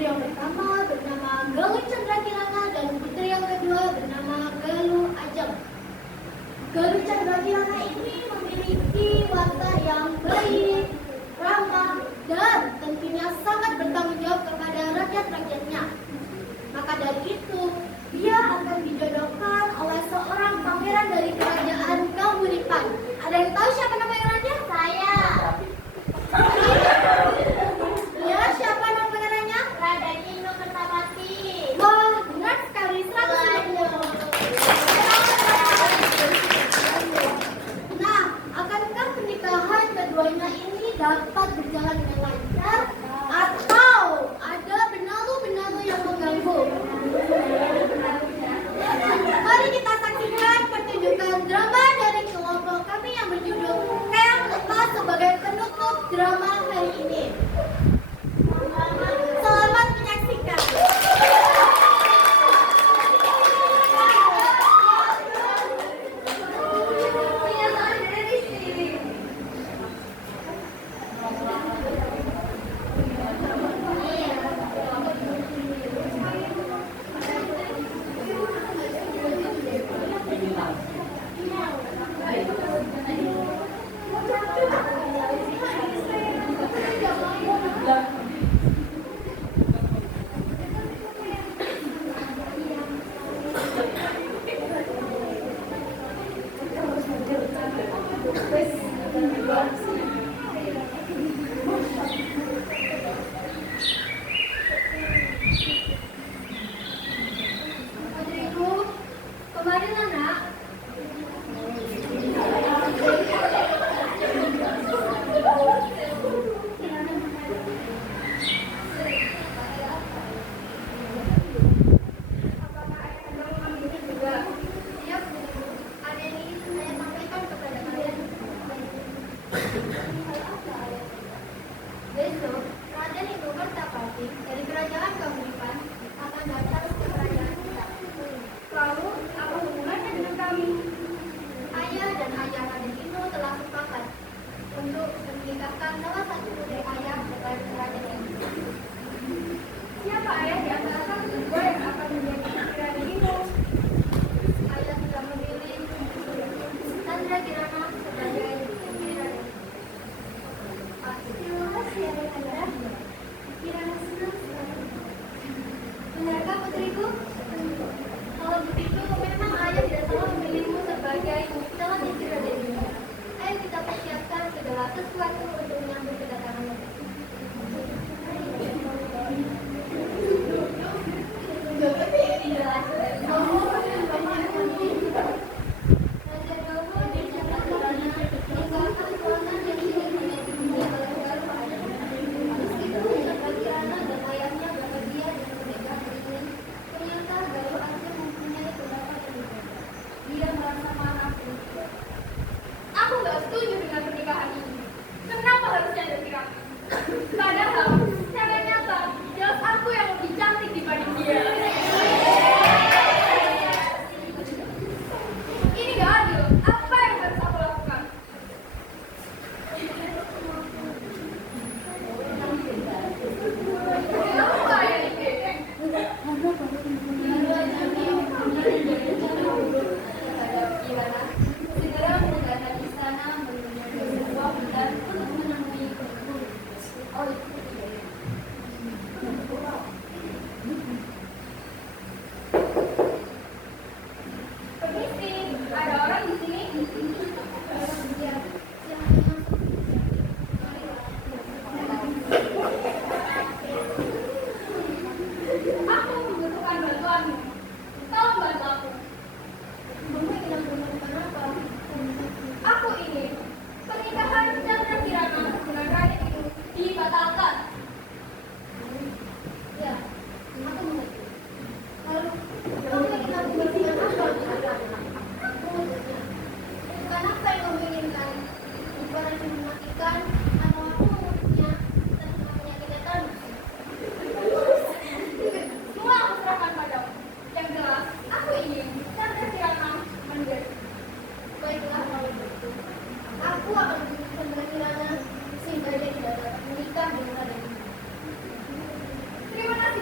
putri yang pertama bernama Galuh Chandra Kirana dan putri yang kedua bernama Galuh Ajeng. Galuh Chandra Kirana ini memiliki watak yang baik, ramah, dan tentunya sangat bertanggung jawab kepada rakyat-rakyatnya. Maka dari itu, dia akan dijodohkan oleh seorang pangeran dari kerajaan Kahuripan. Ada yang tahu siapa nama pangerannya? Saya. Ya, siapa nama pangerannya? Raden Indu Kertapati. Wah, benar sekali, 100. Nah, akankah pernikahan keduanya ini dapat berjalan dengan lancar atau ada benalu-benalu yang mengganggu? Mari kita saksikan pertunjukan drama dari kelompok kami yang berjudul Keong Lepas sebagai penutup drama hari ini. Selamat menyaksikan. Besok, Raden Indu Kertapati dari kerajaan Kahuripan akan datang ke kerajaan kita. Lalu, apa hubungannya dengan kami? Ayah dan ayah Raden Indu telah sepakat untuk menikahkan salah satu putri ayah dengan Raden Indu. Siapa ayah di antara kami berdua yang akan menjadi putri Raden Indu? Ayah sudah memilih Chandra Kirana sebagai putri Raden. Terima kasih ya Ayah. Kirana senang sekali. Benarkah putriku? Kalau begitu, memang ayah tidak salah memilihmu sebagai calon istri Raden Indu. Ayo kita persiapkan segala sesuatu untuk menyambut kedatangannya. Aku nggak setuju dengan pernikahan ini. Kenapa harus ada pernikahan? Padahal secara nyata jelas aku yang lebih cantik dibanding dia. Ini nggak adil. Apa yang harus aku lakukan? Apa yang ini? Segera meninggalkan istana menuju sebuah hutan untuk menemui penghulu. Oh, itu dia. Permisi, ada orang di sini? Ya, aku membutuhkan bantuanmu. Tolong bantu aku. Kamu ingin aku melakukan apa? Aku ingin pernikahan Chandra Kirana dengan Raden itu dibatalkan. Ya, aku mengerti. Lalu, kamu ingin aku berpikir apa? Bukan apa yang kamu inginkan. Bukan yang mematikan atau aku mengurusnya tanpa menyakitkan. Semua aku serahkan padamu. Yang jelas, aku ingin Chandra Kirana menjadi. Baiklah kalau begitu. Aku akan menyusun Chandra Kirana sehingga dia tidak dapat menikah dengan Raden Indu. Terima kasih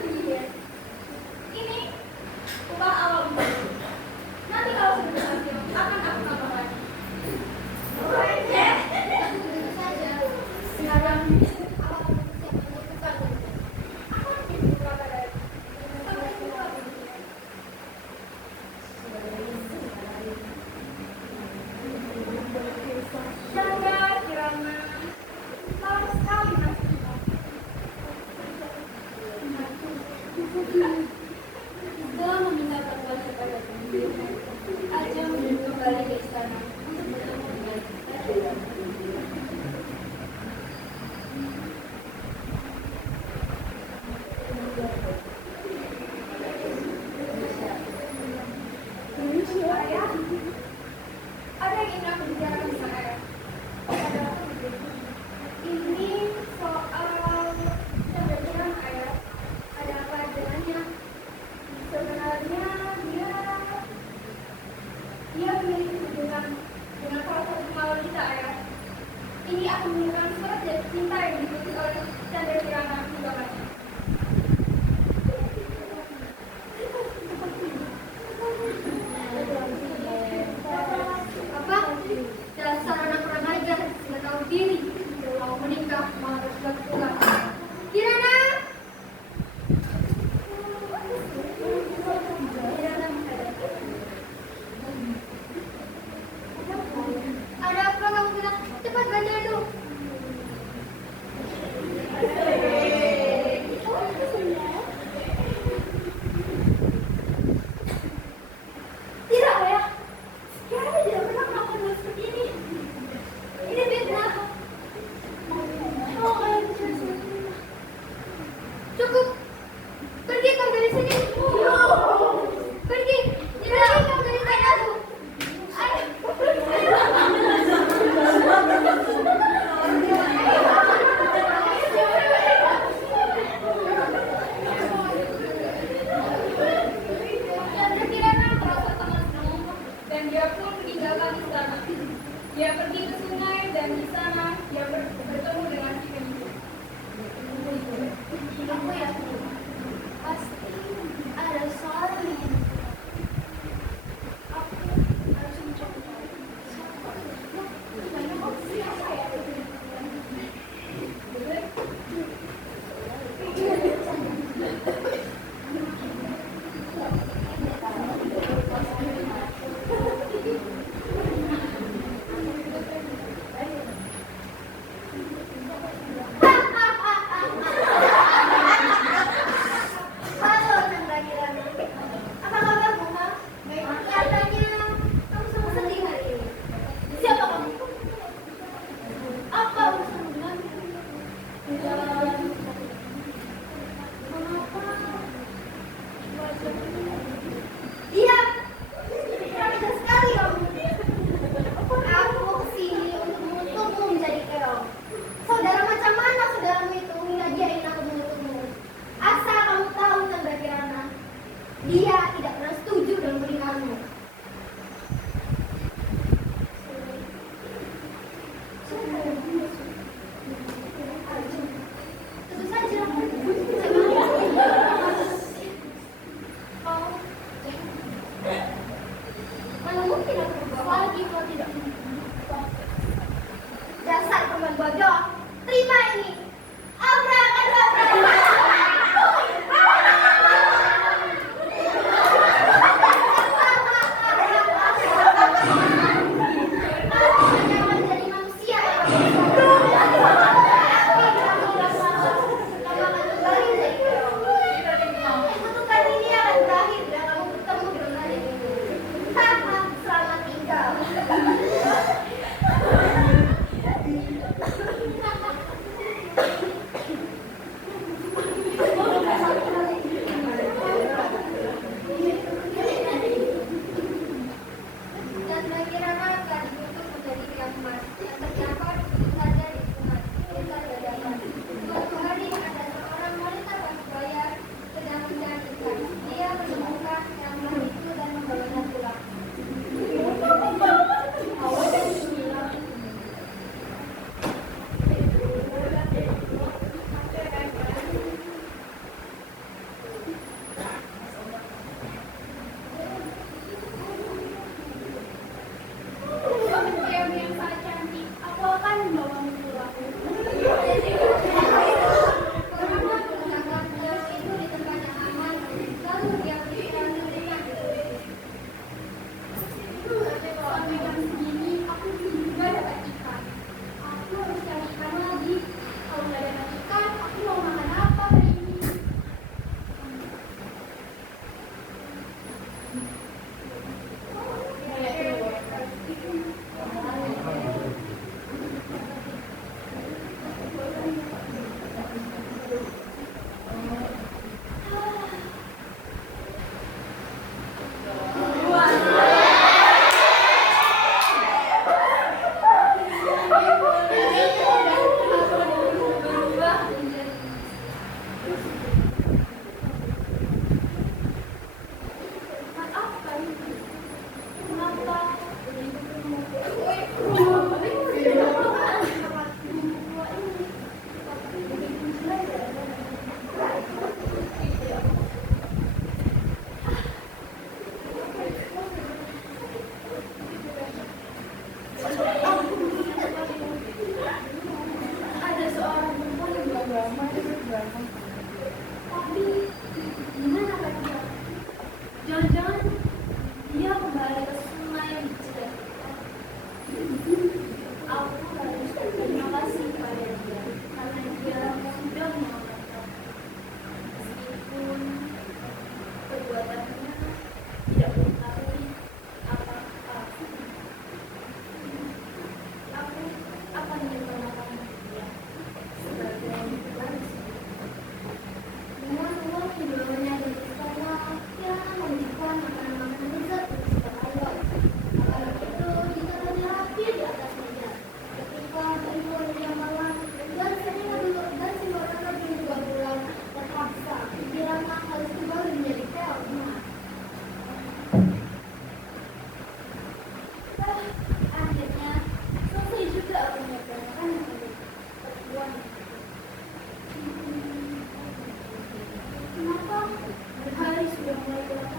dibicarakan sama ayah? Ada apa, Bu? Ini soal pengajaran ayah. Ada apa dengannya? Sebenarnya dia memiliki hubungan dengan salah satu pengawal kita, ayah. Ini aku menemukan surat dari cinta yang ditulis oleh Chandra Kirana Sugawati. Apa? Dasar anak kurang ajar, tidak tahu diri. Mau menikah, malah bersurat pulang. Kirana! Ada apa kamu bilang? Cepat baca itu. Tidak, ayah. Kirana tidak pernah melakukan hal seperti ini. Ini fitnah. Oh, ayah bicara seperti ini. Cukup. Pergi kau dari sini. Pergi. Pergi kau dari tanahku. Chandra Kirana merasa sangat senang dan dia pun meninggalkan istana. Dia pergi ke sungai dan di sana dia bertemu dengan si Kenzo. Aku yakin pasti ada seorang yang aku harus mencari tahu. Siapa ya? Aku harus berterima kasih pada dia karena dia sudah menyelamatkan. Meskipun perbuatannya tidak mengetahui apa-apa, aku akan menyelamatkan dia sebagai balas. Dengan uang yang dibawanya dari sana, dia memberikan makanan-makanan lezat untuk setiap ayam. Makanan itu ditaruh rapi di atas meja. Ketika timbul dia malam, dan si orang juga pulang terpaksa. Pikirannya harus kembali menjadi pelma. Akhirnya selesai juga aku menyelesaikan perempuan. Kenapa berhari sudah mulai gelap?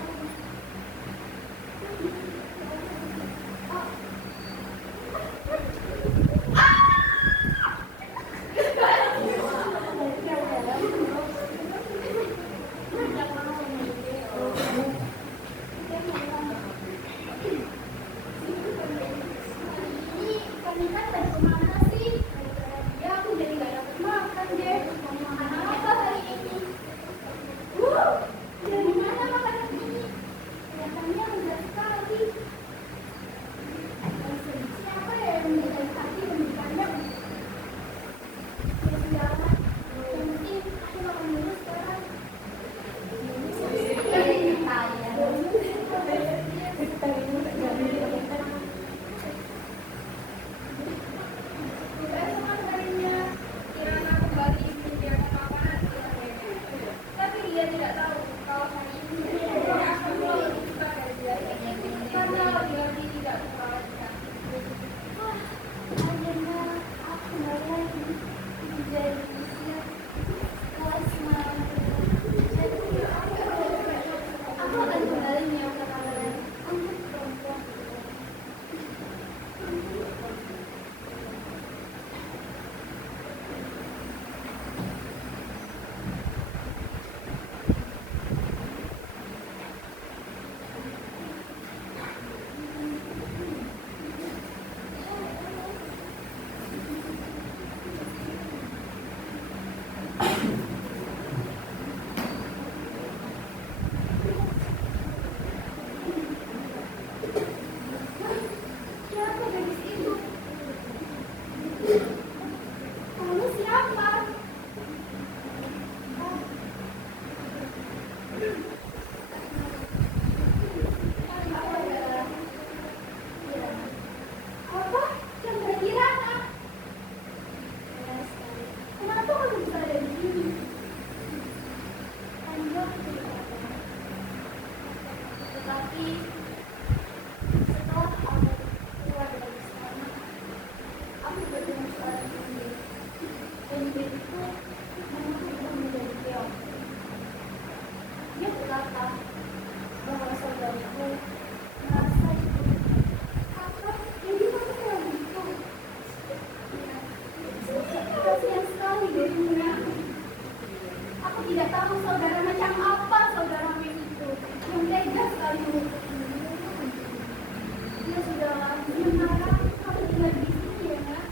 Ini kami kan dari kemana sih? Ya aku jadi gak dapat makan deh. Mau makan apa hari ini? Dari mana makanan ini? Kelihatannya lezat sekali. Siapa ya yang menjadi hati dan dipandang? Ya sudahlah, yang penting aku makan dulu sekarang. Keesokan harinya, Kirana kembali menyediakan makanan untuk adiknya. Tapi dia tidak tahu kalau hari ini dia akan mulai lebih suka dari biasanya karena lagi tidak suka ikan. Akhirnya aku kembali lagi menjadi manusia setelah semalam. Aku akan kembali menyiapkan makanan untuk perempuan. Siapa gadis itu? Kamu siapa? Aku adalah Kirana. Apa? Chandra Kirana? Benar sekali. Kenapa kamu bisa ada di sini? Anda tidak ada. Tetapi setelah aku keluar dari istana, aku bertemu seorang pemimpin. Pemimpin itu memang sudah menjadi keong. Dia berkata bahwa saudariku merasa itu. Apa? Jadi kamu keong itu? Kasihan sekali dirinya. Aku tidak tahu saudara macam apa saudaramu itu yang tega sekali menghukum. Ya sudahlah, jangan marah. Kamu tinggal di sini ya, nak.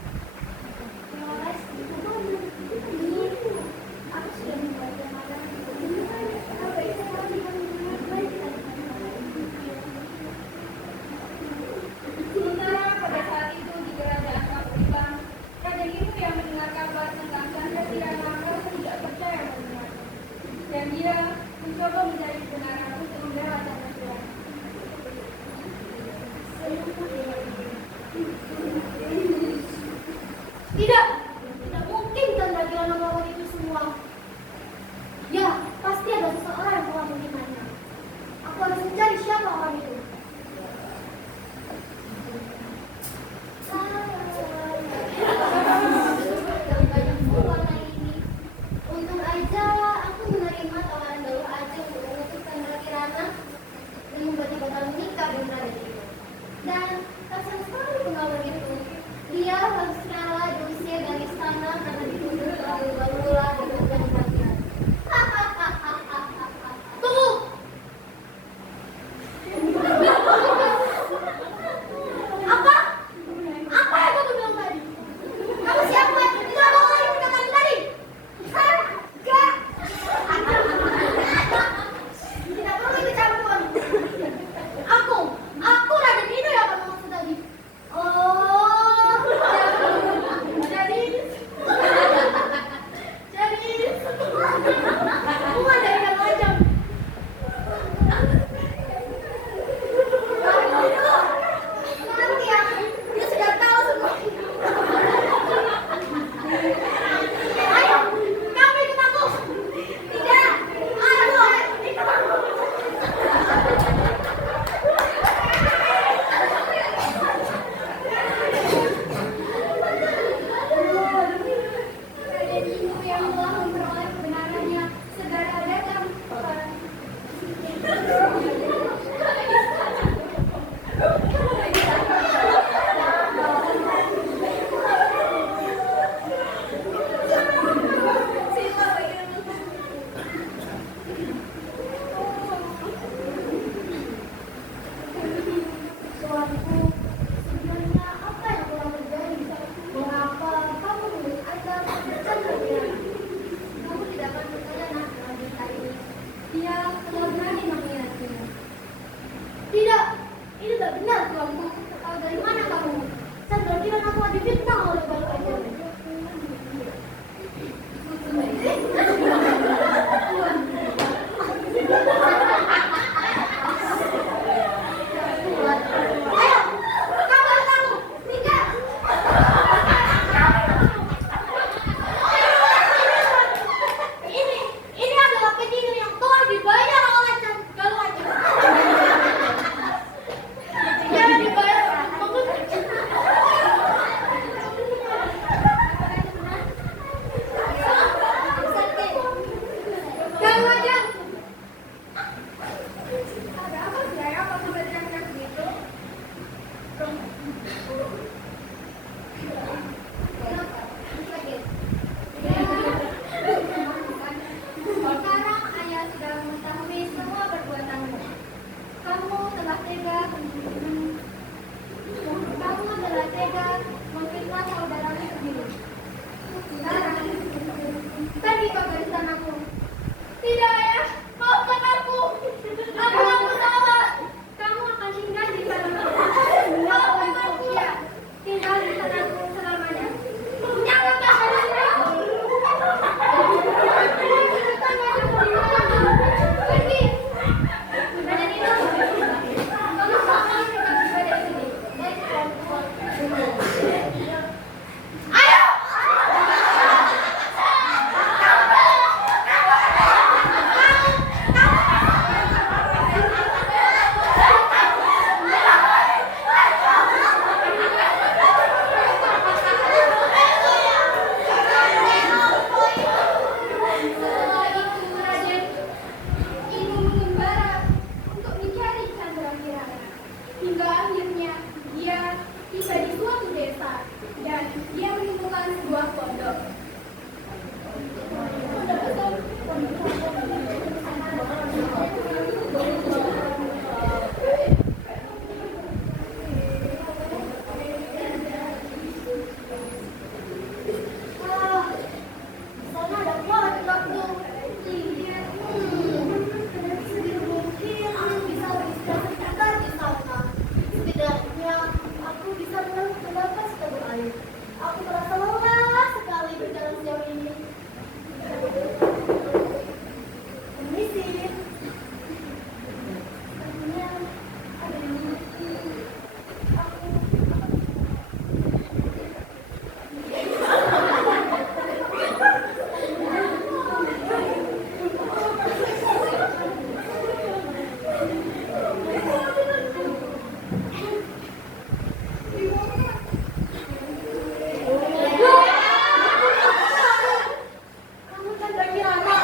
Terima kasih. Ini aku sudah membaca makanan. Baik sekali kamu baik sekali. Sementara pada saat itu di kerajaan Kapuripan, Raja Hiru yang mendengar kabar tentang Chandra Kirana merasa tidak percaya mendengarnya. Dan dia mencoba mencari kebenaran untuk membela Chandra Kirana. Tidak mungkin Chandra Kirana melakukan itu semua. Ya, pasti ada seseorang yang telah menghinanya. Aku harus mencari siapa orang itu. Warna ini. Untung aja aku menerima tawaran Dawa Ajeng untuk mengutus Chandra Kirana dan membuat batal menikah dengan Raja itu. Dan tak sama sekali pengawal itu. Dia harus rela diusir dari istana karena dituduh terlalu berulah dengan Chandra Kirana. Tunggu! Apa? dia menemukan sebuah pondok. Aku merasa lelah sekali berjalan sejauh ini. Permisi. Sepertinya ada yang mati. Aku kamu kan bagi anak.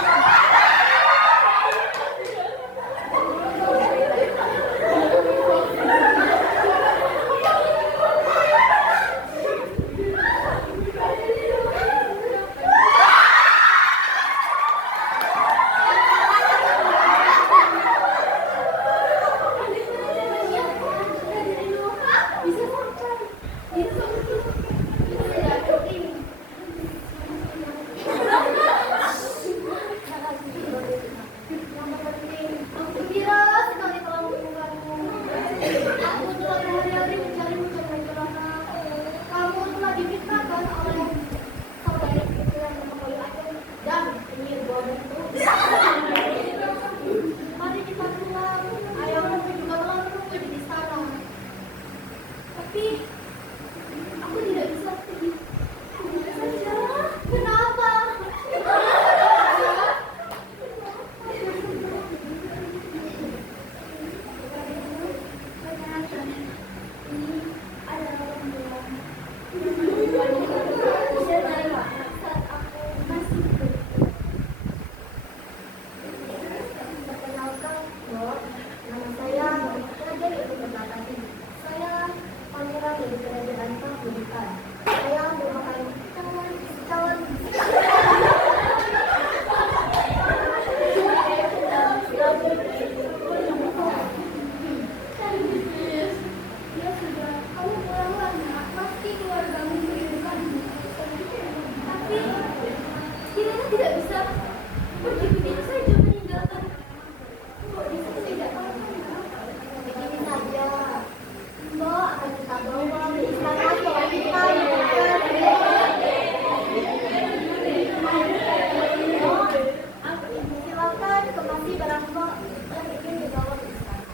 Bisa sampai. Tidak penting. Yang penting, aku gembira sekali telah menemukanmu. Aku telah berhari-hari mencarimu sampai ke sana. Kamu telah difitnahkan oleh saudara kita yang mengetahui Aceh dan penyihir bodohku. Mari kita pulang. Ayahmu juga telah menunggu di sana. Tapi aku tidak bisa pergi. Saja. Kenapa? Ini adalah pembulan. Bisa dari mana saat aku masih hidup? Perkenalkan, Bos. Nama saya Raja Ibu Permati. Saya pangeran dari kerajaan Pambukan. Saya merupakan calon ya sudah, kamu pulanglah nak. Pasti keluargamu merindukanmu. Tapi kiranya tidak bisa begitu saja meninggalkan. Kok bisa tidak begini saja. Mbak akan kita bawa ke istana setelah kita silakan kemasi barang Mbak yang ingin dibawa ke istana.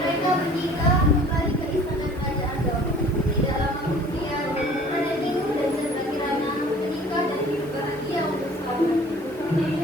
Mereka bertiga kembali ke istana kerajaan Dong. Tidak lama kemudian, Raden Ingu dan Chandra Kirana menikah dan hidup bahagia untuk selamanya.